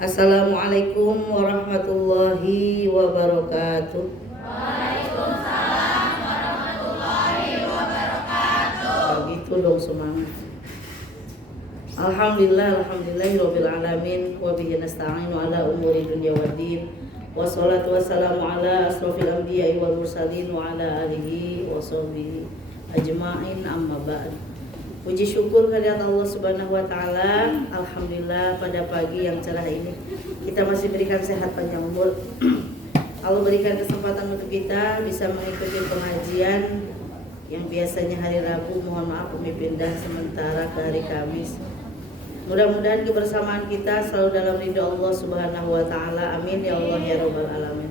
Assalamualaikum warahmatullahi wabarakatuh. Waalaikumsalam warahmatullahi wabarakatuh. Begitu dong semangat. Alhamdulillahirabbil alamin wa bihi nasta'inu ala umuri dunya waddin. Wassalatu wassalamu ala asrofil anbiya'i wal mursalin wa ala alihi wa sahbihi ajma'in, amma ba'd. Puji syukur kehadirat Allah Subhanahu wa taala. Alhamdulillah pada pagi yang cerah ini kita masih berikan sehat panjang umur. Allah berikan kesempatan untuk kita bisa mengikuti pengajian yang biasanya hari Rabu, mohon maaf kami pindah sementara ke hari Kamis. Mudah-mudahan kebersamaan kita selalu dalam ridha Allah Subhanahu wa taala. Amin ya Allah ya rabbal alamin.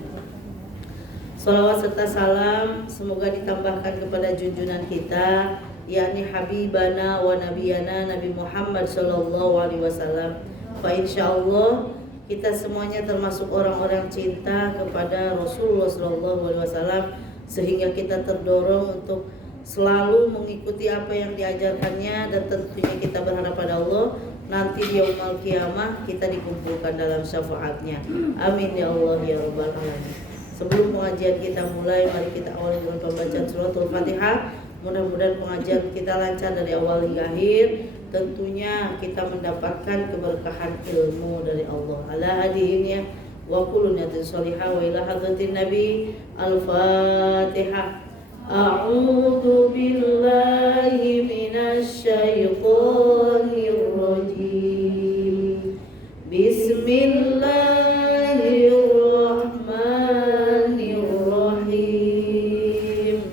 Shalawat serta salam semoga ditambahkan kepada junjungan kita, yakni Habibana wa Nabiyana Nabi Muhammad sallallahu alaihi wasallam. Fa insyaallah kita semuanya termasuk orang-orang cinta kepada Rasulullah sallallahu alaihi wasallam, sehingga kita terdorong untuk selalu mengikuti apa yang diajarkannya, dan tentunya kita berharap pada Allah nanti di yaumul qiyamah kita dikumpulkan dalam syafaatnya. Amin ya Allah ya rabbal alamin. Sebelum pengajian kita mulai, mari kita awali dengan pembacaan suratul Fatihah. Mudah-mudahan pengajian kita lancar dari awal hingga akhir. Tentunya kita mendapatkan keberkahan ilmu dari Allah. Ala hadihinnya wa kullu niyatin sholihah wa ila hadratin Nabi. Al-Fatihah. A'udzu billahi minasy syaithanir rajim. Bismillahirrahmanirrahim.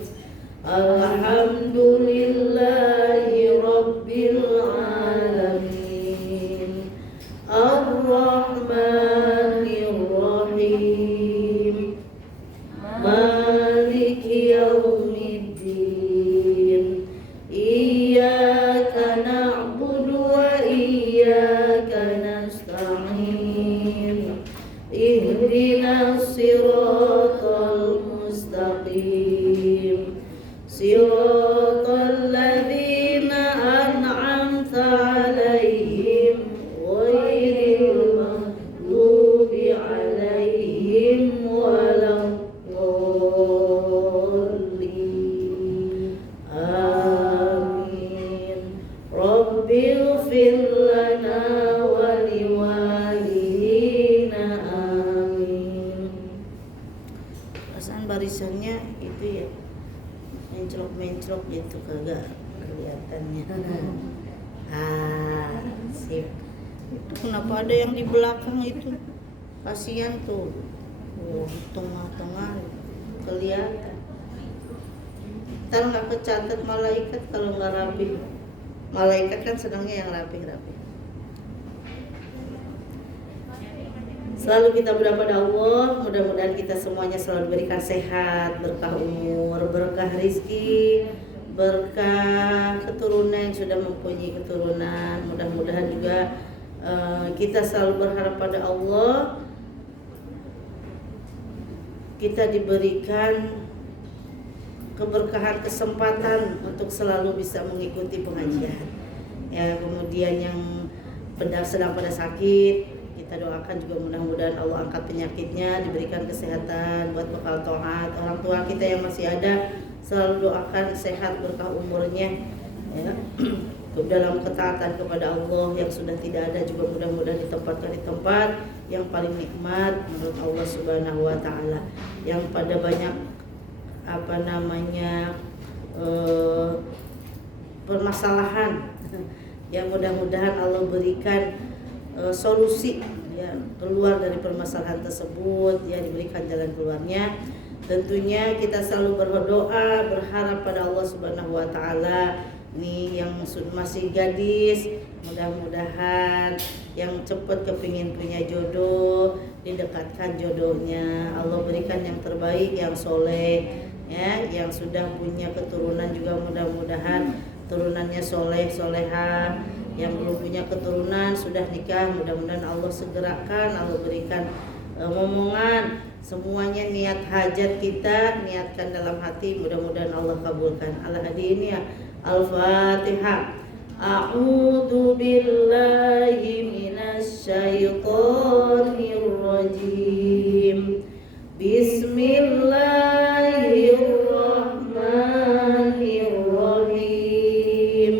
Alhamdulillahi rabbil alamin. Ar-Rahmanir-Rahim. Maliki yaumiddin. Iyyaka na'budu wa iyyaka nasta'in. Ihdinas siratal mustaqim. Siratal ladzina an'amta 'alaihim ghairil maghdubi 'alaihim waladdallin. Amin. Rabbighfir lana wa liwalidina. Amin. Perasaan barisannya itu ya mencrok-mencrok gitu, kagak kelihatannya. Sip. Itu kenapa ada yang di belakang itu? Kasihan tuh. Tengah-tengah kelihatan. Ntar nggak kecatat malaikat kalau nggak rapi. Malaikat kan senangnya yang rapi-rapi. Selalu kita berdoa pada Allah, mudah-mudahan kita semuanya selalu diberikan sehat, berkah umur, berkah rizki, berkah keturunan yang sudah mempunyai keturunan. Mudah-mudahan juga kita selalu berharap pada Allah, kita diberikan keberkahan, kesempatan untuk selalu bisa mengikuti pengajian. Ya, kemudian yang sedang pada sakit, kita doakan juga mudah-mudahan Allah angkat penyakitnya, diberikan kesehatan buat bekal taat. Orang tua kita yang masih ada selalu doakan sehat, berkah umurnya, ya. Dalam ketaatan kepada Allah. Yang sudah tidak ada juga mudah-mudahan ditempatkan di tempat yang paling nikmat menurut Allah Subhanahu wa taala. Yang pada banyak permasalahan, yang mudah-mudahan Allah berikan solusi, ya, keluar dari permasalahan tersebut, ya, diberikan jalan keluarnya. Tentunya kita selalu berdoa, berharap pada Allah Subhanahu wa taala. Nih yang masih gadis, mudah-mudahan yang cepat kepingin punya jodoh, didekatkan jodohnya. Allah berikan yang terbaik, yang soleh, ya. Yang sudah punya keturunan juga mudah-mudahan turunannya soleh, solehah. Yang belum punya keturunan sudah nikah, mudah-mudahan Allah segerakan, Allah berikan momongan. Semuanya niat hajat kita niatkan dalam hati, mudah-mudahan Allah kabulkan. Al-hadi ini ya. Al-Fatihah. A'udzu billahi minasy syaithanir rajim. Bismillahirrahmanirrahim.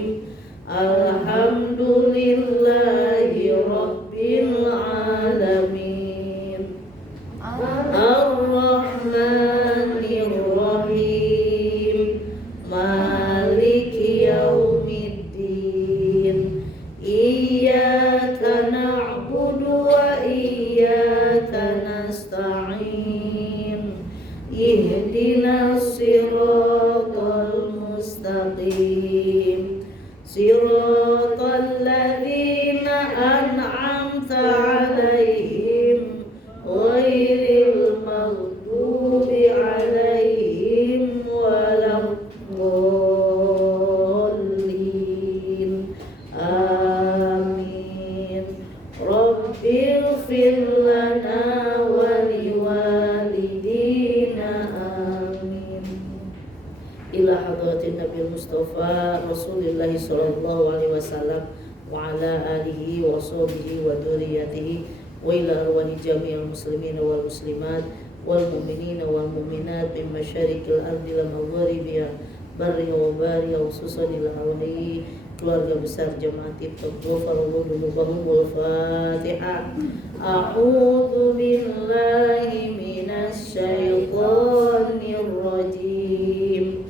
Alhamdulillahi rabbil alamin. Ar-Rahmanir-Rahim. Maliki yaumiddin. Iyyaka na'budu wa iyyaka nasta'in. Ihdinas siratal mustaqim. Siratal ladzina an'amta 'alaihim ghairil maghdubi 'alaihim waladdallin. Amin. Rabbighfir lana wa liwalidina. Amin. Ila hadratin Nabi Mustafa Rasulullah sallallahu alaihi wasallam wa ala alihi wa sahbihi wa dzurriyyatihi wa ila arwahi jami'il muslimin wal muslimat wal mu'minina wal mu'minat min masyariqil ardi wa magharibiha barri wa bari khususan ila awliyi keluarga besar jamaah Tiftoh Faruludulubahum wal Fatihah. A'udzu billahi minasy syaithanir rajim.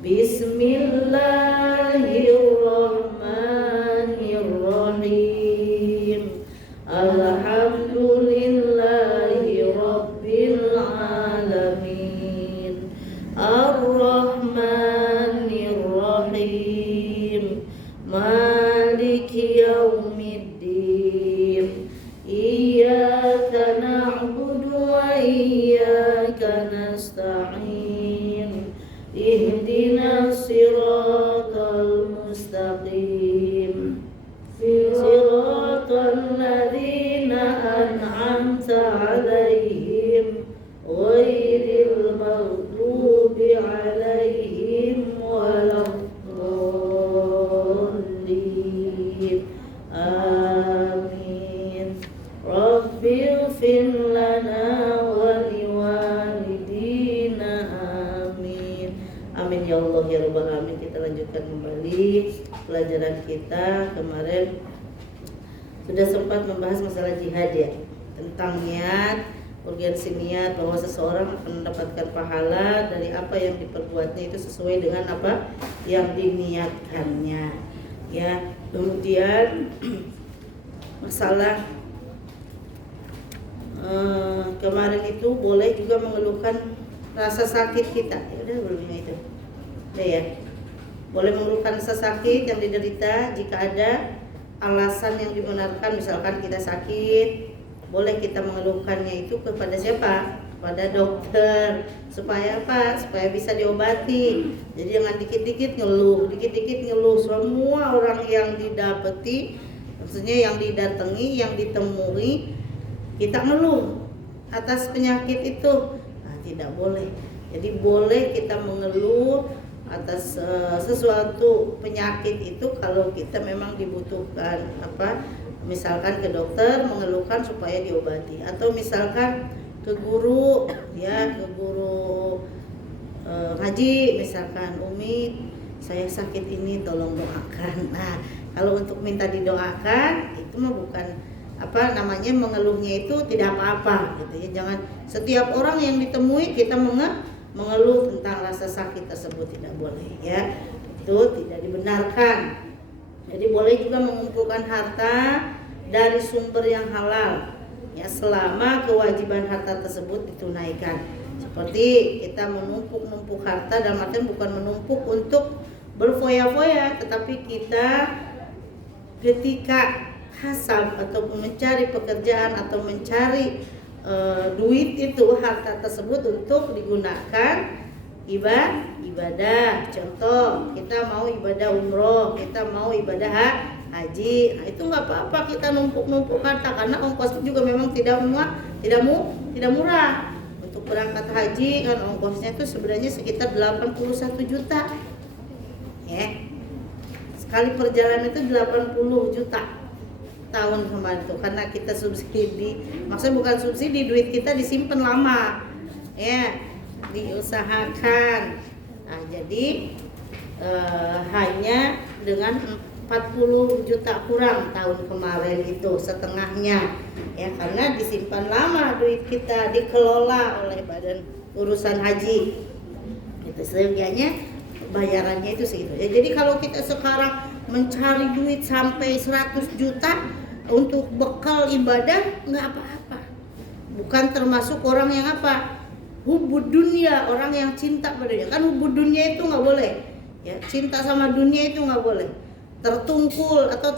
Bismillahirrahmanirrahim. Alhamdulillahi rabbil alamin. Ar-Rahmanir-Rahim. Maliki yaumiddin. Iyyaka na'budu wa iyyaka nasta'in. Ihdinas siratal mustaqim. Siratal ladzina an'amta 'alaihim ghairil maghdubi 'alaihim waladdallin. Amin. Rabbighfir lana wa liwalidina. Amin. Amin ya Allah ya Rabbal alamin. Kita lanjutkan kembali pelajaran kita. Kemarin sudah sempat membahas masalah jihad ya, tentang niat, urgensi niat, bahwa seseorang akan mendapatkan pahala dari apa yang diperbuatnya itu sesuai dengan apa yang diniatkannya ya. Kemudian masalah kemarin itu boleh juga mengeluhkan rasa sakit kita. Ya udah belum itu. Udah ya. Boleh mengeluhkan rasa sakit yang diderita jika ada alasan yang dibenarkan, misalkan kita sakit, boleh kita mengeluhkannya itu kepada siapa? Pada dokter. Supaya apa? Supaya bisa diobati. Jadi jangan dikit-dikit ngeluh, dikit-dikit ngeluh. Semua orang yang didapati, maksudnya yang didatangi, yang ditemui, kita ngeluh atas penyakit itu. Nah, tidak boleh. Jadi boleh kita mengeluh atas sesuatu penyakit itu kalau kita memang dibutuhkan apa, misalkan ke dokter mengeluhkan supaya diobati, atau misalkan ke guru ya, ke guru ngaji, misalkan Umi saya sakit ini tolong doakan. Nah, kalau untuk minta didoakan itu mah bukan apa namanya, mengeluhnya itu tidak apa-apa gitu ya. Jangan setiap orang yang ditemui kita mengeluh tentang rasa sakit tersebut, tidak boleh ya, itu tidak dibenarkan. Jadi boleh juga mengumpulkan harta dari sumber yang halal ya, selama kewajiban harta tersebut ditunaikan. Seperti kita menumpuk harta, dalam artian bukan menumpuk untuk berfoya-foya, tetapi kita ketika hasab ataupun mencari pekerjaan atau mencari duit itu, harta tersebut untuk digunakan ibadah. Contoh, kita mau ibadah umroh, kita mau ibadah haji. Nah, itu nggak apa-apa kita numpuk harta, karena ongkosnya juga memang tidak murah. Untuk berangkat haji kan ongkosnya itu sebenarnya sekitar 81 juta. Ya. kali perjalanan itu 80 juta tahun kemarin tuh, karena kita subsidi, maksudnya bukan subsidi, duit kita disimpan lama ya, diusahakan. Nah, jadi hanya dengan 40 juta kurang tahun kemarin itu setengahnya ya, karena disimpan lama duit kita, dikelola oleh Badan Urusan Haji itu, sehingga bayarannya itu segitu ya. Jadi kalau kita sekarang mencari duit sampai 100 juta untuk bekal ibadah nggak apa-apa, bukan termasuk orang yang apa, hubud dunia, orang yang cinta padanya. Kan hubud dunia itu nggak boleh ya, cinta sama dunia itu nggak boleh, tertungkul atau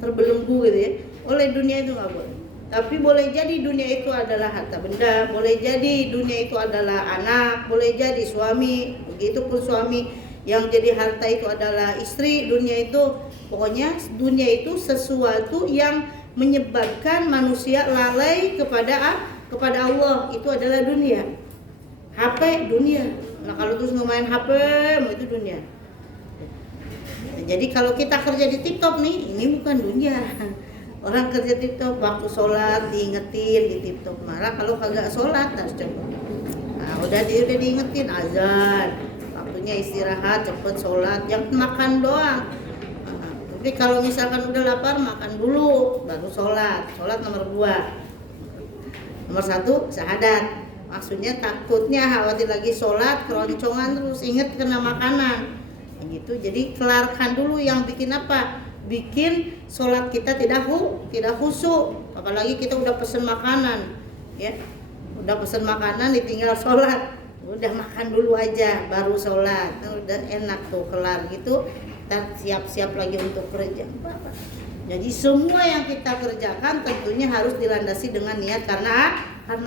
terbelenggu gitu ya oleh dunia itu nggak boleh. Tapi boleh jadi dunia itu adalah harta benda, boleh jadi dunia itu adalah anak, boleh jadi suami, begitupun suami yang jadi harta itu adalah istri. Dunia itu pokoknya dunia itu sesuatu yang menyebabkan manusia lalai kepada Allah, itu adalah dunia. HP dunia. Nah kalau terus ngemain HP itu dunia. Jadi kalau kita kerja di TikTok nih, ini bukan dunia. Orang kerja TikTok waktu sholat diingetin di TikTok, malah kalau kagak sholat harus coba. Nah, udah diingetin azan, waktunya istirahat, cepet sholat, jangan makan doang. Nah, tapi kalau misalkan udah lapar makan dulu, baru sholat. Sholat nomor 2, nomor 1 syahadat. Maksudnya takutnya khawatir lagi sholat keroncongan terus inget kena makanan. Gitu. Jadi kelarkan dulu yang bikin apa? Bikin sholat kita tidak khusyuk. Apalagi kita udah pesen makanan, ya. Udah pesen makanan, ditinggal sholat. Udah makan dulu aja, baru sholat. Udah enak tuh, kelar gitu. Kita siap-siap lagi untuk kerja. Jadi semua yang kita kerjakan tentunya harus dilandasi dengan niat karena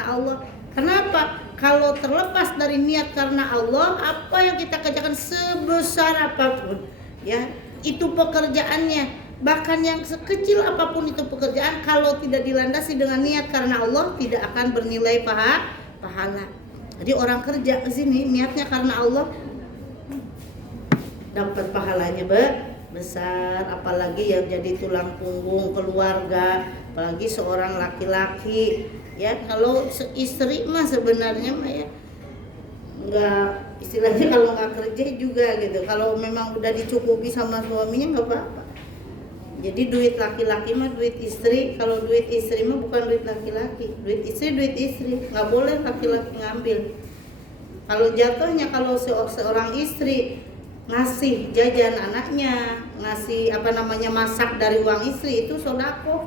Allah. Kenapa? Kalau terlepas dari niat karena Allah, apa yang kita kerjakan sebesar apapun, ya itu pekerjaannya, bahkan yang sekecil apapun itu pekerjaan, kalau tidak dilandasi dengan niat karena Allah, tidak akan bernilai pahala. Jadi orang kerja ke sini niatnya karena Allah, dapat pahalanya besar. Apalagi yang jadi tulang punggung keluarga, apalagi seorang laki-laki. Ya kalau istri mah sebenarnya mah ya nggak, istilahnya kalau nggak kerja juga gitu, kalau memang udah dicukupi sama suaminya nggak apa-apa. Jadi duit laki-laki mah duit istri, kalau duit istri mah bukan duit laki-laki, duit istri, nggak boleh laki-laki ngambil. Kalau jatuhnya kalau seorang istri ngasih jajan anaknya, ngasih masak dari uang istri, itu sodako.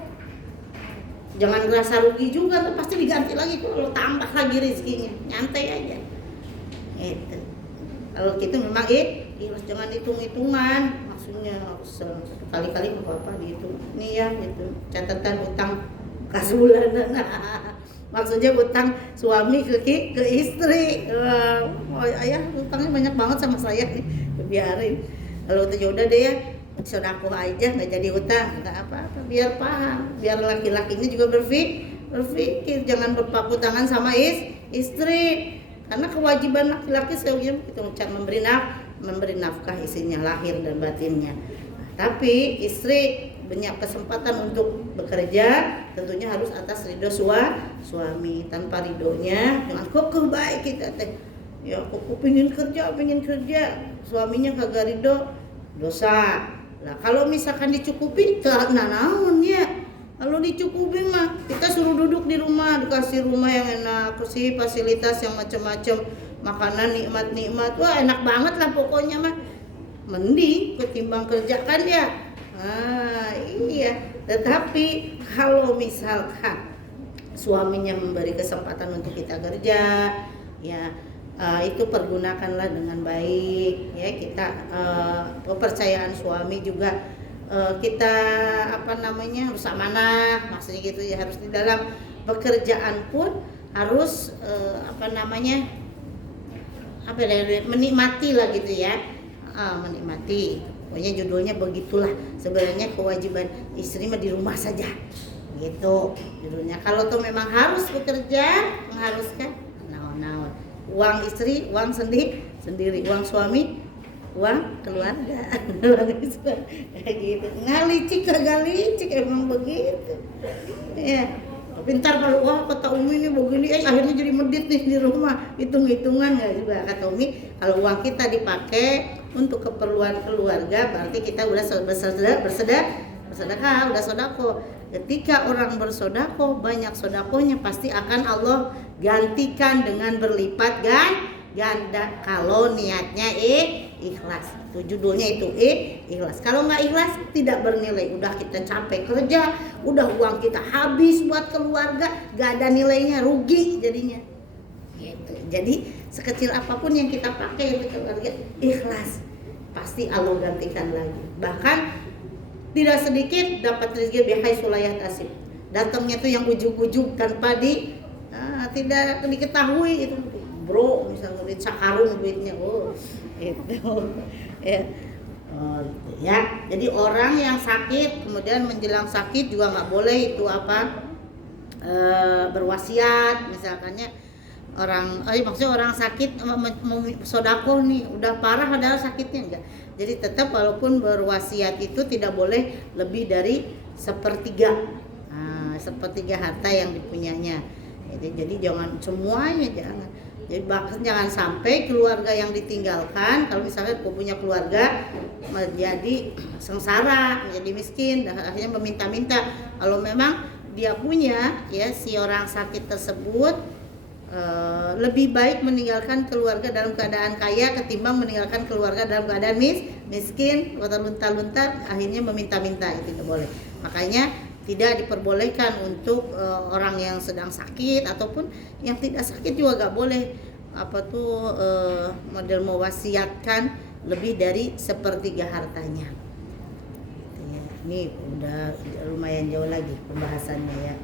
Jangan ngerasa rugi juga, pasti diganti lagi kalau tambah lagi rezekinya, nyantai aja. Gitu. Kalau gitu memang jangan hitung-hitungan, maksudnya kali-kali apa-apa dihitung. Nih ya gitu, catatan utang kas bulanan. Maksudnya utang suami ke istri. Ayah utangnya banyak banget sama saya nih, biarin. Kalau itu udah deh ya, sedekah aja, nggak jadi utang, nggak apa-apa, biar paham, biar laki-lakinya juga berpikir, jangan berpaku tangan sama istri, karena kewajiban laki-laki seumpama kita memberi nafkah istrinya lahir dan batinnya. Tapi istri banyak kesempatan untuk bekerja, tentunya harus atas ridho suami. Tanpa ridhonya, dengan kok baik kita teh, ya aku pengen kerja, suaminya kagak ridho, dosa. Nah kalau misalkan dicukupi, naon ya. Kalau dicukupi mah kita suruh duduk di rumah, dikasih rumah yang enak, kasih fasilitas yang macam-macam, makanan nikmat-nikmat, wah enak banget lah pokoknya mah. Mending ketimbang kerjakan ya. Iya. Tetapi kalau misalkan suaminya memberi kesempatan untuk kita kerja, ya itu pergunakanlah dengan baik ya. Kita kepercayaan suami juga kita harus amanah, maksudnya gitu ya, harus di dalam pekerjaan pun harus menikmati lah gitu ya, menikmati. Pokoknya judulnya begitulah. Sebenarnya kewajiban istri mah di rumah saja gitu judulnya. Kalau tuh memang harus bekerja, mengharuskan naon-naon, uang istri uang sendiri, uang suami uang keluarga. Kayak gitu. Ngalicik kagak licik emang begitu. Ya. Pintar kalau wah kata Umi ini begini, akhirnya jadi medit nih di rumah, hitung-hitungan nggak juga. Kata Umi kalau uang kita dipakai untuk keperluan keluarga berarti kita udah bersedekah, udah sodako. Ketika orang bersodako banyak sodakonya pasti akan Allah gantikan dengan berlipat ganda kalau niatnya ikhlas. Itu judulnya itu ikhlas. Kalau nggak ikhlas tidak bernilai. Udah kita capek kerja, udah uang kita habis buat keluarga, gak ada nilainya, rugi jadinya. Gitu. Jadi sekecil apapun yang kita pakai untuk keluarga, ikhlas, pasti Allah gantikan lagi. Bahkan tidak sedikit dapat rezeki bihai sulayah tasib. Datangnya tuh yang ujug-ujug tanpa tidak diketahui itu. Bro, misalnya duit sakarung duitnya, itu ya. Ya, jadi orang yang sakit kemudian menjelang sakit juga nggak boleh itu berwasiat misalkannya maksudnya orang sakit sodako nih udah parah padahal sakitnya enggak. Jadi tetap walaupun berwasiat itu tidak boleh lebih dari sepertiga harta yang dipunyanya. Jadi jangan semuanya, jangan. Jadi bahkan jangan sampai keluarga yang ditinggalkan, kalau misalnya punya keluarga menjadi sengsara, menjadi miskin, dan akhirnya meminta-minta. Kalau memang dia punya, ya si orang sakit tersebut lebih baik meninggalkan keluarga dalam keadaan kaya ketimbang meninggalkan keluarga dalam keadaan miskin, lunta-lunta, akhirnya meminta-minta, itu tidak boleh. Makanya tidak diperbolehkan untuk orang yang sedang sakit ataupun yang tidak sakit juga gak boleh model mewasiatkan lebih dari sepertiga hartanya. Ini udah lumayan jauh lagi pembahasannya ya.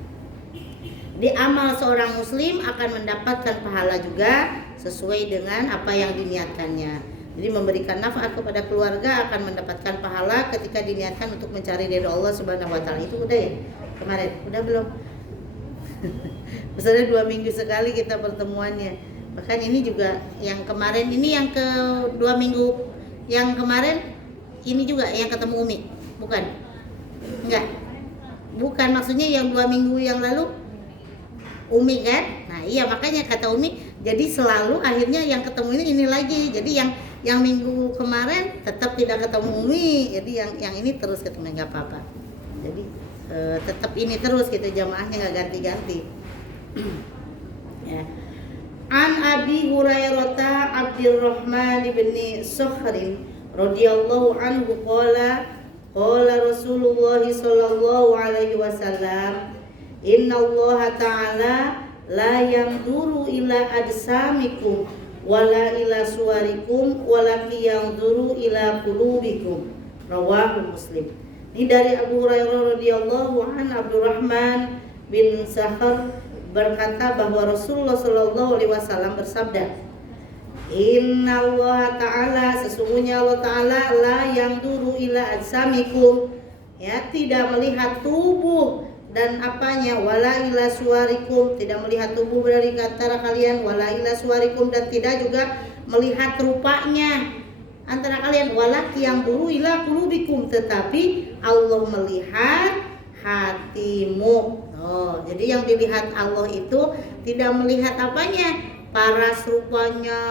Di amal seorang muslim akan mendapatkan pahala juga sesuai dengan apa yang diniatkannya. Jadi memberikan nafkah kepada keluarga akan mendapatkan pahala ketika diniatkan untuk mencari ridho Allah Subhanahu wa taala. Itu udah ya? Kemarin udah belum? Misalnya 2 minggu sekali kita pertemuannya. Bahkan ini juga yang kemarin ini yang ke 2 minggu yang kemarin ini juga yang ketemu Umi. Bukan? Enggak. Bukan, maksudnya yang 2 minggu yang lalu Umi kan? Nah iya, makanya kata Umi, jadi selalu akhirnya yang ketemu ini lagi. Jadi yang minggu kemarin tetap tidak ketemu Umi, jadi yang ini terus ketemu, nggak apa-apa. Jadi tetap ini terus gitu, jamaahnya nggak ganti-ganti. Ya. An Abi Hurairah Abdurrahman bin Sakhrin radhiyallahu anhu qala Rasulullah sallallahu alaihi wasallam, Inna Allah ta'ala la yanzuru ila ajsamikum wala ila suwarikum walakin yanzuru ila qulubikum. Rawahu Muslim. Ini dari Abu Hurairah radhiyallahu anhu, Abdurrahman bin Sakhar berkata bahwa Rasulullah sallallahu alaihi wasallam bersabda, Inna Allah ta'ala, sesungguhnya Allah ta'ala la yanzuru ila ajsamikum, ya, tidak melihat tubuh dan apanya, wala ila suwarikum, tidak melihat tubuh dari antara kalian, wala ila suwarikum, dan tidak juga melihat rupanya antara kalian, wala yang dulu ila qulubikum, tetapi Allah melihat hatimu. Jadi yang dilihat Allah itu tidak melihat apanya, paras rupanya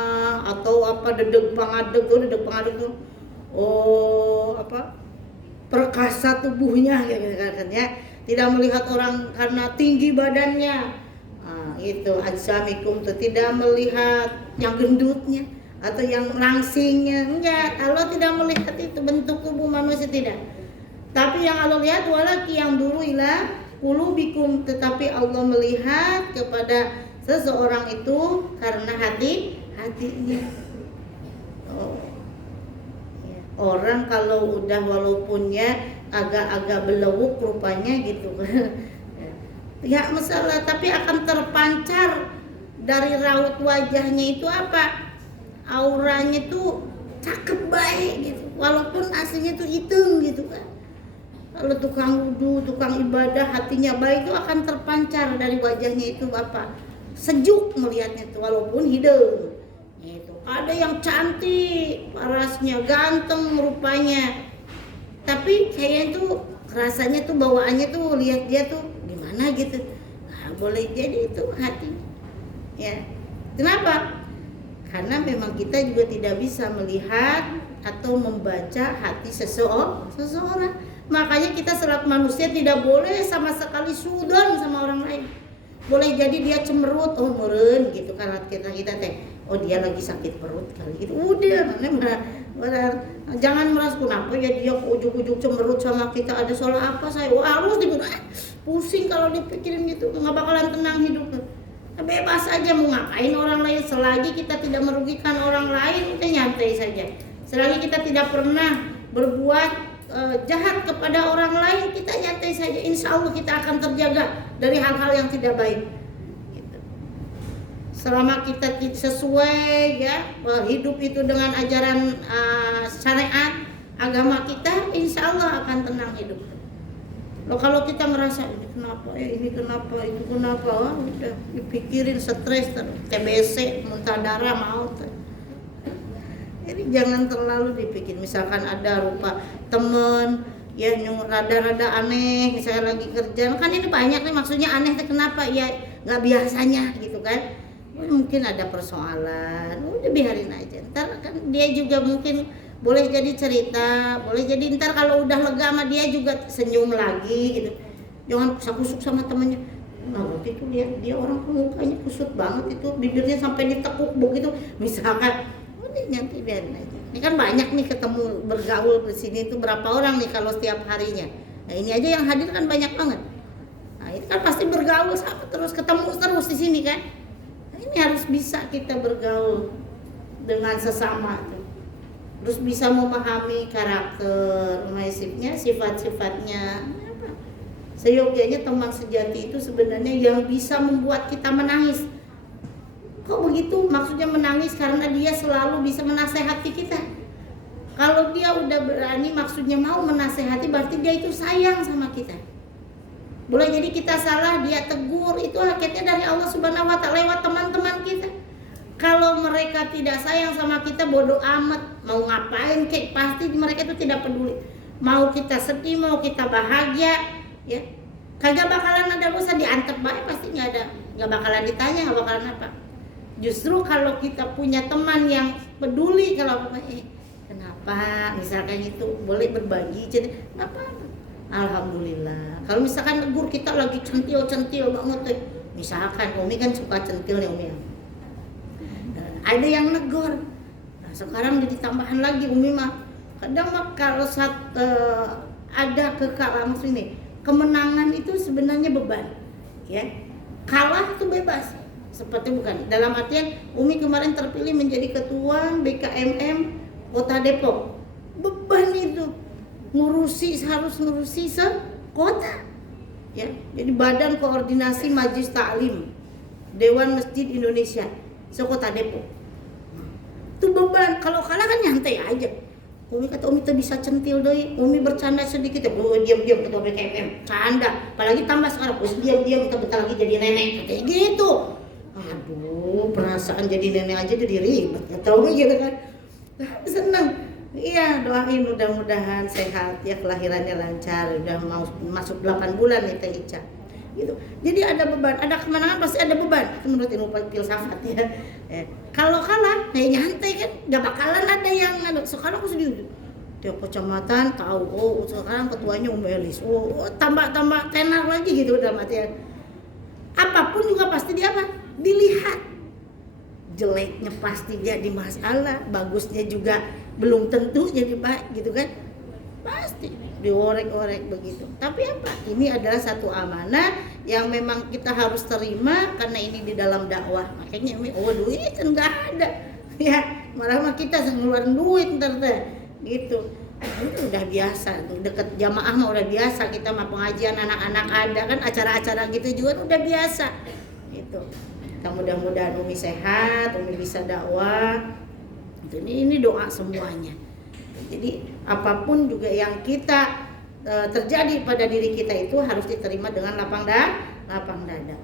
atau dedeg pangadeg tuh perkasa tubuhnya gitu kan ya. Tidak melihat orang karena tinggi badannya, itu ajsamikum, tuh tidak melihat yang gendutnya atau yang langsingnya, enggak. Allah tidak melihat itu bentuk tubuh manusia, tidak. Tapi yang Allah lihat walaki yang dulu ila qulubikum, tetapi Allah melihat kepada seseorang itu karena hatinya. Orang kalau udah walaupunnya agak-agak belewuk rupanya gitu ya masalah, tapi akan terpancar dari raut wajahnya itu apa, auranya tuh cakep baik gitu, walaupun aslinya tuh hitam gitu kan. Kalau tukang wudu, tukang ibadah, hatinya baik itu akan terpancar dari wajahnya itu apa, sejuk melihatnya tuh walaupun hitam gitu. ada yang cantik, parasnya, ganteng rupanya. Tapi kayaknya tuh rasanya tuh bawaannya tuh lihat dia tuh gimana gitu. Nah, boleh jadi itu hati. Ya. Kenapa? Karena memang kita juga tidak bisa melihat atau membaca hati seseorang. Makanya kita selaku manusia tidak boleh sama sekali sudon sama orang lain. Boleh jadi dia cemberut, oh meren gitu kan kita teh. Oh dia lagi sakit perut kali gitu. Udah, jangan merasa kenapa ya dia ujuk-ujuk cemberut sama kita, ada salah apa saya? Wah, harus pusing kalau dipikirin gitu, nggak bakalan tenang hidupnya. Bebas aja mau ngapain orang lain, selagi kita tidak merugikan orang lain, udah nyantai saja. Selagi kita tidak pernah berbuat jahat kepada orang lain, kita nyantai saja. Insya Allah kita akan terjaga dari hal-hal yang tidak baik. Gitu. Selama kita sesuai ya hidup itu dengan ajaran syariat agama kita, insya Allah akan tenang hidup. Loh, kalau kita merasa ini kenapa, itu kenapa, udah dipikirin stres, TBC, muntah darah, maut. Jadi jangan terlalu dipikir. Misalkan ada rupa temen ya yang rada-rada aneh, misalnya lagi kerja, kan ini banyak nih maksudnya aneh itu kenapa ya nggak biasanya gitu kan. Mungkin ada persoalan, udah biarin aja. Ntar kan dia juga mungkin boleh jadi cerita, boleh jadi ntar kalau udah lega sama dia juga senyum lagi gitu. Jangan kusuk-kusuk sama temennya. Nah waktu itu dia orang mukanya kusut banget itu, bibirnya sampai ditekuk begitu. Misalkan, udah nanti biarin aja. Ini kan banyak nih ketemu bergaul di sini tuh berapa orang nih kalau setiap harinya. Nah ini aja yang hadir kan banyak banget. Nah ini kan pasti bergaul sama terus, ketemu terus di sini kan. Nah, ini harus bisa kita bergaul dengan sesama tuh. Terus bisa memahami karakter, nasibnya, sifat-sifatnya. Apa? Seyogyanya teman sejati itu sebenarnya yang bisa membuat kita menangis. Kok begitu? Maksudnya menangis karena dia selalu bisa menasehati kita. Kalau dia udah berani maksudnya mau menasehati, berarti dia itu sayang sama kita. Boleh jadi kita salah, dia tegur, itu hakikatnya dari Allah Subhanahu wa Ta'ala lewat teman-teman kita. Kalau mereka tidak sayang sama kita, bodoh amat, mau ngapain kek, pasti mereka itu tidak peduli. Mau kita sedih, mau kita bahagia, ya kagak bakalan ada dosa, diantep baik pasti nggak bakalan ditanya, nggak bakalan apa. Justru kalau kita punya teman yang peduli, kalau kenapa, misalkan itu boleh berbagi, jadi apa? Alhamdulillah. Kalau misalkan negur kita lagi centil banget, misalkan Umi kan suka centil nih Umi ya. Ada yang negor. Nah, sekarang jadi tambahan lagi Umi mah. Kadang mah kalau ada kekalahan ini, kemenangan itu sebenarnya beban. Ya. Kalah itu bebas. Seperti bukan. Dalam artian Umi kemarin terpilih menjadi ketua BKMM Kota Depok. Beban itu harus ngurusi sekota. Ya. Jadi Badan Koordinasi Majelis Taklim Dewan Masjid Indonesia sekota Depok. Itu beban. Kalau kalah kan nyantai aja. Umi kata Umi tuh bisa centil doi. Umi bercanda sedikit ya, diam-diam ketua BKMM, canda. Apalagi tambah sekarang, diam-diam bentar lagi jadi nenek. Kayak gitu. Aduh, perasaan jadi nenek aja jadi ribet. Tahu gitu kan? Seneng. Iya, doain mudah-mudahan sehat ya, kelahirannya lancar. Udah mau masuk 8 bulan nih Teh Ica. Gitu. Jadi ada beban, ada kemenangan pasti ada beban. Itu menurut ilmu filsafat ya. Kalau kalah, nyantai kan, gak bakalan ada yang sekarang aku sedih. Tiap kecamatan tahu, oh sekarang ketuanya Elis. Oh tambah tenar lagi gitu dalam artian. Apapun juga pasti dilihat. Jeleknya pasti jadi masalah, bagusnya juga belum tentu jadi baik gitu kan. Pasti diorek-orek begitu. Tapi apa? Ini adalah satu amanah yang memang kita harus terima karena ini di dalam dakwah. Makanya duit enggak ada. Ya, malah kita ngeluarin duit ntar gitu. Itu udah biasa, deket jamaah mah udah biasa, kita mah pengajian anak-anak ada kan, acara-acara gitu juga udah biasa. Gitu. Kita mudah-mudahan Umi sehat, Umi bisa dakwah. Ini doa semuanya. Jadi apapun juga yang kita terjadi pada diri kita itu harus diterima dengan lapang dada.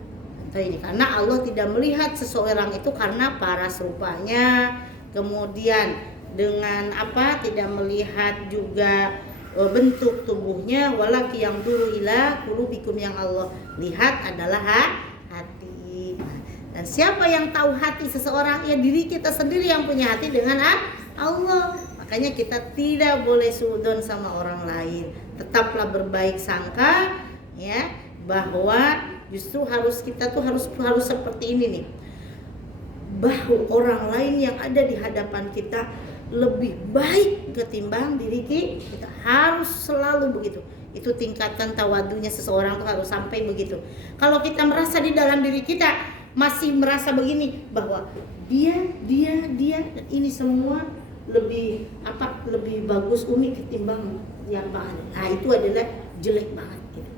Ini karena Allah tidak melihat seseorang itu karena paras rupanya, kemudian dengan tidak melihat juga bentuk tubuhnya. Walaki yang dulu ila qulubikum, yang Allah lihat adalah hati. Dan siapa yang tahu hati seseorang? Ya diri kita sendiri yang punya hati dengan Allah. Makanya kita tidak boleh suudzon sama orang lain. Tetaplah berbaik sangka, ya, bahwa justru kita harus seperti ini nih. Bahwa orang lain yang ada di hadapan kita lebih baik ketimbang diri kita. Harus selalu begitu. Itu tingkatan tawadunya seseorang tuh harus sampai begitu. Kalau kita merasa di dalam diri kita masih merasa begini, bahwa dia ini semua lebih bagus Umi ketimbang yang lain. Nah, itu adalah jelek banget gitu.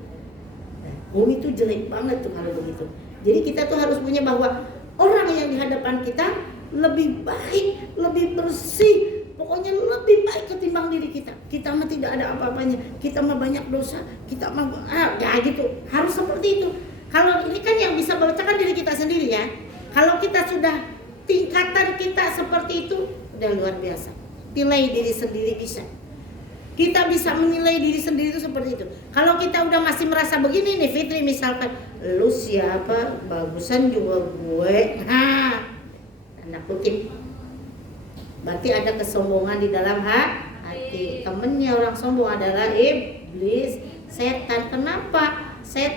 Umi itu jelek banget tuh kalau begitu. Jadi kita tuh harus punya bahwa orang yang di hadapan kita lebih baik, lebih bersih, pokoknya lebih baik ketimbang diri kita. Kita mah tidak ada apa-apanya, kita mah banyak dosa, kita mah ya gitu. Harus seperti itu. Kalau ini kan yang bisa bacakan diri kita sendiri ya. Kalau kita sudah tingkatan kita seperti itu, udah luar biasa. Nilai diri sendiri bisa. Kita bisa menilai diri sendiri itu seperti itu. Kalau kita udah masih merasa begini nih Fitri, misalkan lu siapa, bagusan juga gue. Nah, tanda kutip. Berarti ada kesombongan di dalam hati. Temennya orang sombong adalah iblis, setan. Kenapa?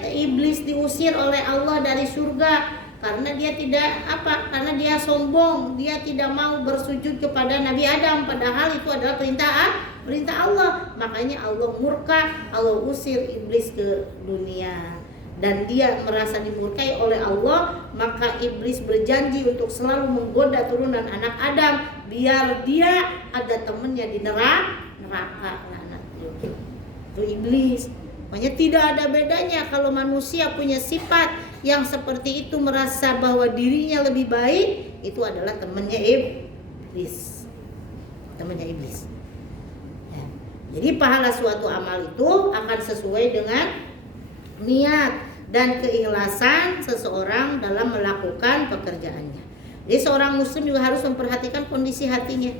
Iblis diusir oleh Allah dari surga karena dia karena dia sombong, dia tidak mau bersujud kepada Nabi Adam, padahal itu adalah perintah Allah. Makanya Allah murka, Allah usir iblis ke dunia. Dan dia merasa dimurkai oleh Allah, maka iblis berjanji untuk selalu menggoda turunan anak Adam biar dia ada temannya di neraka. Itu iblis. Makanya tidak ada bedanya kalau manusia punya sifat yang seperti itu, merasa bahwa dirinya lebih baik, itu adalah temannya iblis. Ya. Jadi pahala suatu amal itu akan sesuai dengan niat dan keikhlasan seseorang dalam melakukan pekerjaannya. Jadi seorang muslim juga harus memperhatikan kondisi hatinya.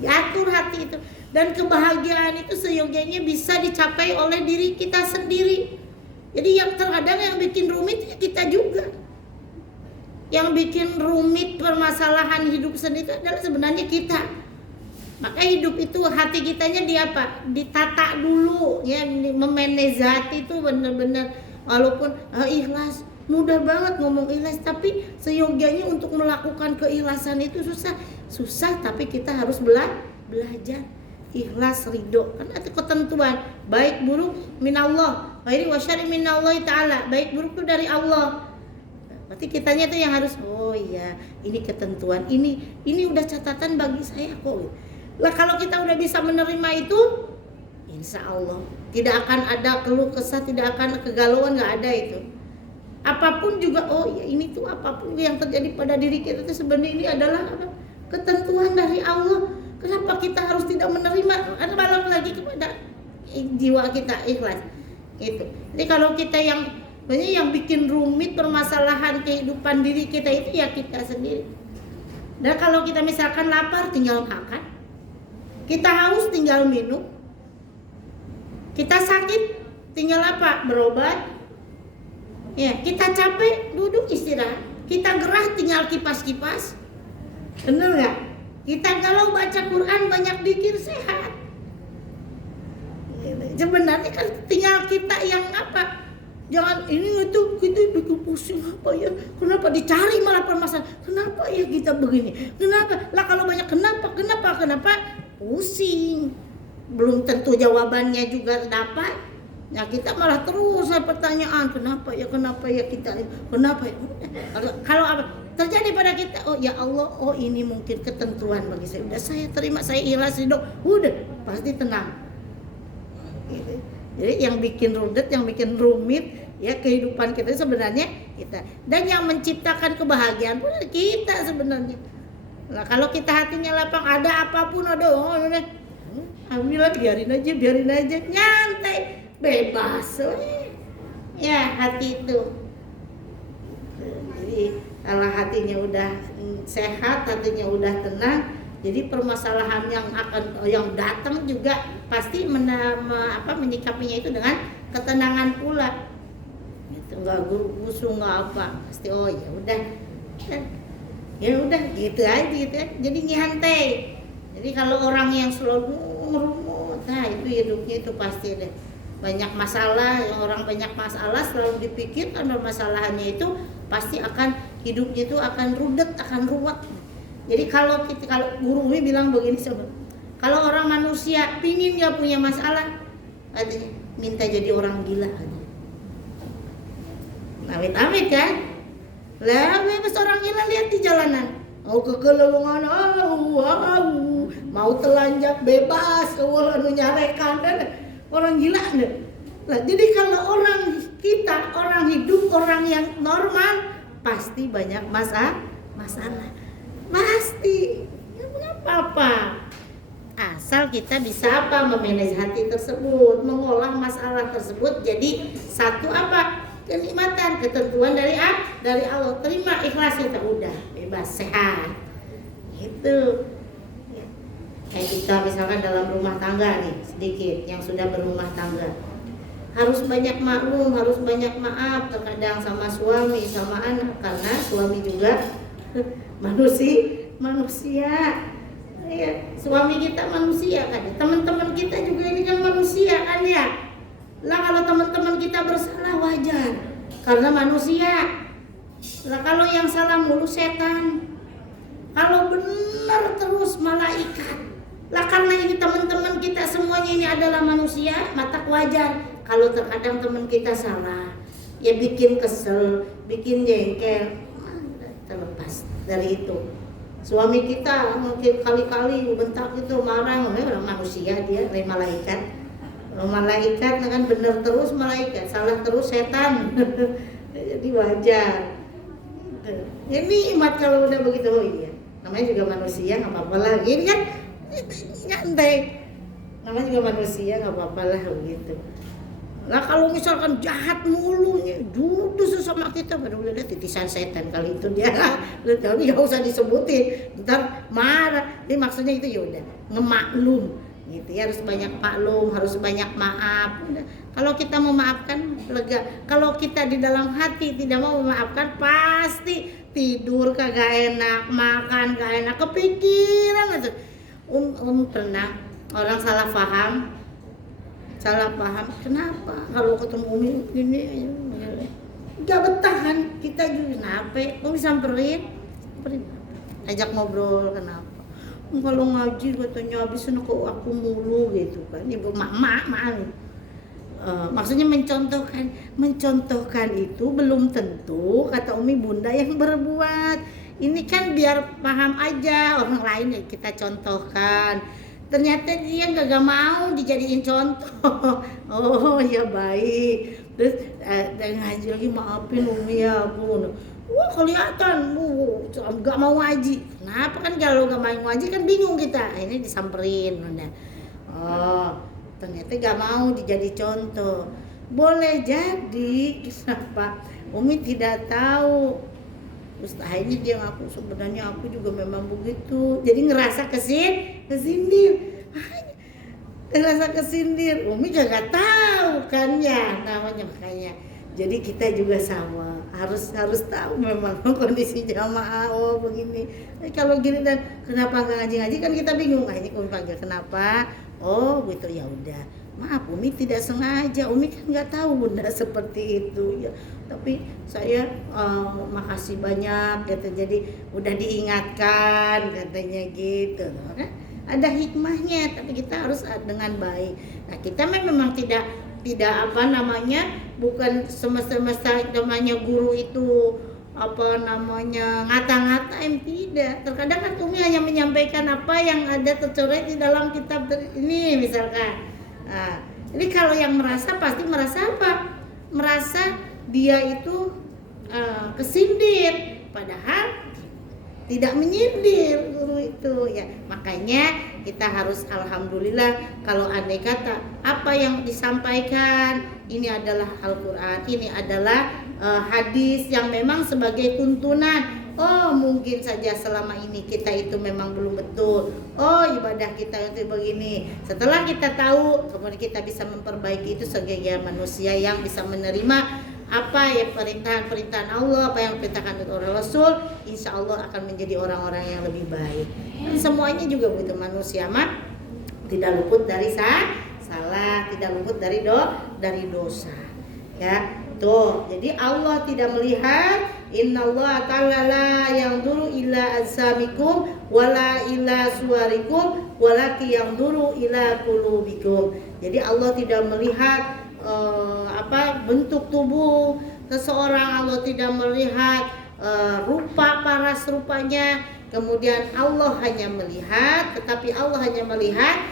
Diatur hati itu. Dan kebahagiaan itu seyogianya bisa dicapai oleh diri kita sendiri. Jadi yang terkadang yang bikin rumit ya kita juga. Yang bikin rumit permasalahan hidup sendiri itu adalah sebenarnya kita. Maka hidup itu hati kitanya ditata dulu ya, memanage hati itu benar-benar. Walaupun ikhlas, mudah banget ngomong ikhlas, tapi seyogianya untuk melakukan keikhlasan itu susah, tapi kita harus belajar ikhlas, ridho. Kan ada ketentuan baik buruk minallah, khairi wa syarri minallahi ta'ala. Baik buruk itu dari Allah. Berarti kitanya tuh yang harus, oh iya, ini ketentuan, ini udah catatan bagi saya kok. Lah kalau kita udah bisa menerima itu, insya Allah tidak akan ada keluh kesah, tidak akan kegalauan, nggak ada itu. Apapun juga, oh ya ini tuh apapun yang terjadi pada diri kita itu sebenarnya ini adalah ketentuan dari Allah. Kenapa kita harus tidak menerima? Karena balik lagi kepada jiwa kita ikhlas. Gitu. Jadi kalau kita yang bikin rumit permasalahan kehidupan diri kita itu ya kita sendiri. Dan kalau kita misalkan lapar tinggal makan, kita haus tinggal minum, kita sakit tinggal berobat. Ya, kita capek duduk istirahat, kita gerah tinggal kipas-kipas. Bener nggak? Kita kalau baca Quran banyak zikir sehat. Sebenarnya kan tinggal kita yang jangan ini itu kita bikin pusing ya. Kenapa dicari malah permasalahan? Kenapa ya kita begini? Kenapa? Lah kalau banyak kenapa? Pusing. Belum tentu jawabannya juga dapat. Ya kita malah terus pertanyaan, kenapa ya kita, kenapa ya? Kalau terjadi pada kita, oh ya Allah, oh ini mungkin ketentuan bagi saya. Udah saya terima, saya ikhlas hidup, udah pasti tenang. Gitu. Jadi yang bikin rudet, yang bikin rumit ya kehidupan kita sebenarnya kita. Dan yang menciptakan kebahagiaan pun kita sebenarnya. Nah kalau kita hatinya lapang, ada apapun alhamdulillah, biarin aja, nyantai, bebas. Ya hati itu. Jadi Kalau hatinya udah sehat, hatinya udah tenang, jadi permasalahan yang datang juga pasti menyikapinya itu dengan ketenangan pula. Gitu, nggak gusung nggak apa, pasti oh ya udah gitu aja gitu ya. Jadi nyantai. Jadi kalau orang yang selalu merumut, nah itu hidupnya itu pasti deh banyak masalah. Yang orang banyak masalah selalu dipikirkan masalahnya itu pasti akan hidupnya itu akan rudet, akan ruwet. Jadi kalau Guru Umi bilang begini sobat, kalau orang manusia pingin nggak punya masalah, katanya minta jadi orang gila aja. Amit-amit kan? Lah, bebas orang gila lihat di jalanan. Mau kegelowongan, mau telanjak bebas, anu nyarekan kan orang gila deh. Nah, jadi kalau orang hidup, orang yang normal pasti banyak masalah. Pasti. Ya apa-apa. Asal kita bisa memanage hati tersebut, mengolah masalah tersebut jadi satu kenikmatan, ketentuan dari Allah. Terima, ikhlas, kita udah bebas, sehat. Gitu. Kayak kita misalkan dalam rumah tangga nih, sedikit yang sudah berumah tangga. Harus banyak maklum, harus banyak maaf terkadang sama suami, sama anak, karena suami juga manusia. Ya, suami kita manusia kan. Teman-teman kita juga ini kan manusia kan ya. Lah kalau teman-teman kita bersalah wajar karena manusia. Lah kalau yang salah mulu setan. Kalau benar terus malaikat. Lah karena ini teman-teman kita semuanya ini adalah manusia, maka wajar kalau terkadang teman kita salah. Ya bikin kesel, bikin jengkel. Terlepas dari itu. Suami kita mungkin kali-kali bentak itu marah, orang manusia dia, lain malaikat. Kalau malaikat kan benar terus malaikat, salah terus setan. Jadi wajar. Ya nikmat kalau udah begitu. Oh iya, namanya juga manusia, nggak apa-apa lah. Ini kan nyantai. Namanya juga manusia, nggak apa-apa lah begitu. Nah kalau misalkan jahat mulu, judul sama kita, baru lihat titisan setan kali itu dia. Tapi nggak usah disebutin, ntar marah. Jadi maksudnya itu yaudah ngemaklum, gitu ya, harus banyak maklum, harus banyak maaf. Udah. Kalau kita memaafkan lega. Kalau kita di dalam hati tidak mau memaafkan, pasti tidur kagak enak, makan kagak enak, kepikiran aja. Pernah orang salah paham, kenapa kalau ketemu Umi gini gak betahan, kita juga kenapa Umi samperin ajak ngobrol, kenapa kalau ngaji katanya habis aku mulu gitu kan, ibu mak maksudnya mencontohkan itu belum tentu kata Umi bunda yang berbuat. Ini kan biar paham aja, orang lain ya kita contohkan. Ternyata dia gak mau dijadiin contoh. Oh ya baik. Terus ngaji lagi, maafin Umi ya aku. Wah kelihatan gak mau ngaji. Kenapa kan kalau gak mau ngaji kan bingung kita. Ini disamperin udah. Oh ternyata gak mau dijadi contoh. Boleh jadi kenapa Umi tidak tahu. Terus akhirnya dia ngaku sebenarnya aku juga memang begitu. Jadi ngerasa kesindir. Ngerasa kesindir. Umi juga tahu kan ya namanya, makanya. Jadi kita juga sama. Harus tahu memang kondisi jamaah begini. Kalau gini dan kenapa nggak ngaji kan kita bingung. Ini Umi panggil kenapa? Oh gitu, ya udah. Maaf Umi tidak sengaja, Umi kan nggak tahu bunda seperti itu ya. Tapi saya makasih banyak gitu. Jadi udah diingatkan katanya gitu. Kan? Ada hikmahnya, tapi kita harus dengan baik. Nah kita memang tidak bukan semesta namanya guru itu ngata-ngatain, tidak. Terkadang kan Umi hanya menyampaikan apa yang ada tercoret di dalam kitab ini misalkan. Nah, jadi kalau yang merasa pasti merasa apa? Merasa dia itu kesindir, padahal tidak menyindir guru itu ya. Makanya kita harus alhamdulillah kalau andai kata apa yang disampaikan ini adalah Al-Quran, ini adalah hadis yang memang sebagai tuntunan. Oh mungkin saja selama ini kita itu memang belum betul. Oh ibadah kita itu begini. Setelah kita tahu, kemudian kita bisa memperbaiki itu sebagai manusia yang bisa menerima apa ya perintahan-perintahan Allah, apa yang diperintahkan oleh Rasul. Insya Allah akan menjadi orang-orang yang lebih baik. Dan semuanya juga begitu, manusia mah tidak luput dari salah, tidak luput dari dosa. Ya. Tuh, jadi Allah tidak melihat, innallaha ta'ala la yanzuru ila ajsamikum wala ila suwarikum walakin yanzuru ila qulubikum. Jadi Allah tidak melihat bentuk tubuh seseorang, Allah tidak melihat rupa paras rupanya. Kemudian Allah hanya melihat, tetapi Allah hanya melihat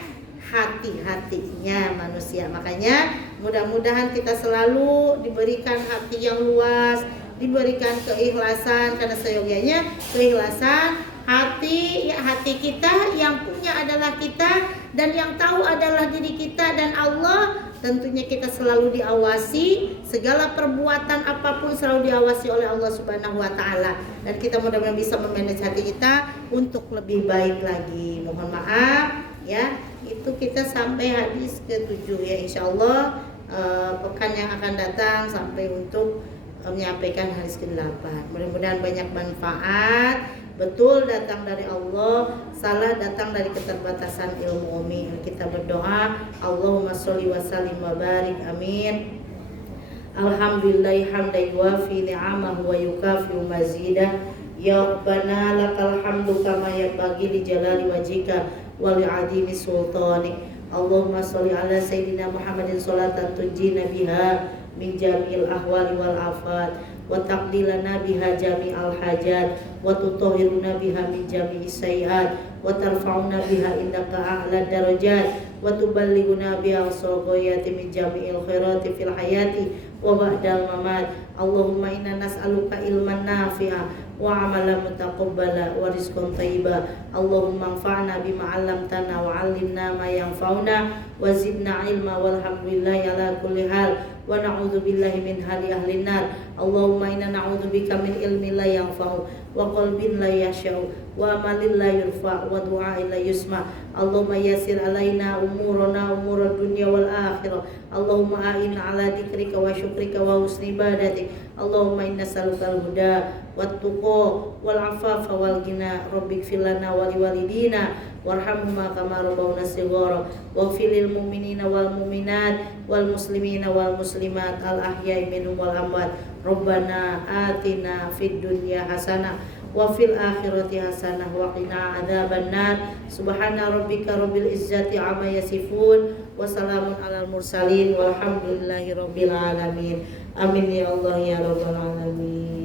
hati-hatinya manusia. Makanya mudah-mudahan kita selalu diberikan hati yang luas, diberikan keikhlasan, karena seyogianya keikhlasan hati kita yang punya adalah kita, dan yang tahu adalah diri kita dan Allah. Tentunya kita selalu diawasi, segala perbuatan apapun selalu diawasi oleh Allah Subhanahu wa taala, dan kita mudah-mudahan bisa memanage hati kita untuk lebih baik lagi. Mohon maaf ya, itu kita sampai hadis ke-7 ya, insyaallah pekan yang akan datang sampai untuk menyampaikan hadis ke-8. Mudah-mudahan banyak manfaat, betul datang dari Allah, salah datang dari keterbatasan ilmu umi. Kita berdoa, Allahumma sholli wa sallim wa barik, amin. Alhamdulillahi hamdan yuwafi ni'amahu wa yukafi'u mazidah. Ya Rabbana lakal hamdu kama yanbaghi li jalali wajhika wa li 'azimi sultanik. Allahumma sholli ala sayyidina Muhammadin sholatan tunjina biha min jami'il ahwali wal afat wa taqdilana biha jami'al hajat wa tutahhiruna biha min jami'is sayiat wa tarfa'una biha indaka a'la darajat wa tuballighuna biha ghayati min jami'il khairati fil hayati wa ba'dal mamat. Allahumma inna nas'aluka ilman nafi'a wa amalan mutaqabbala wa rizqan thayyiba. Allahumma anfa'na bima 'allamtana wa 'allimna ma yanfa'una wa zidna ilma walhamdulillahi ala kulli hal wa na'udzu billahi min hali ahli nar. Allahumma inna na'udzu bika min ilmin la yanfa'u wa qalbin la yasha'u wa amalin la yurfa wa du'ain la yusma. Allahumma yassir alaina umurana umurad dunya wal akhirah. Allahumma a'inna ala dzikrika wa syukrika wa husni ibadatik. Allahumma inna nas'alukal huda wat tuqa wal afafa wal ghina. Rabbik fir lana wa liwalidina warhamhuma kama rabbawna shighara waghfir lil mu'minina wal mu'minat wal muslimina wal muslimat al ahya'i minhum wal amwat. Rabbana atina fid dunya hasanah wa fil akhirati hasanah wa qina adzabannar. Subhana rabbika rabbil izzati amma yasifun wa salamun alal mursalin walhamdulillahi rabbil alamin. Amin ya Allah ya rabbal alamin.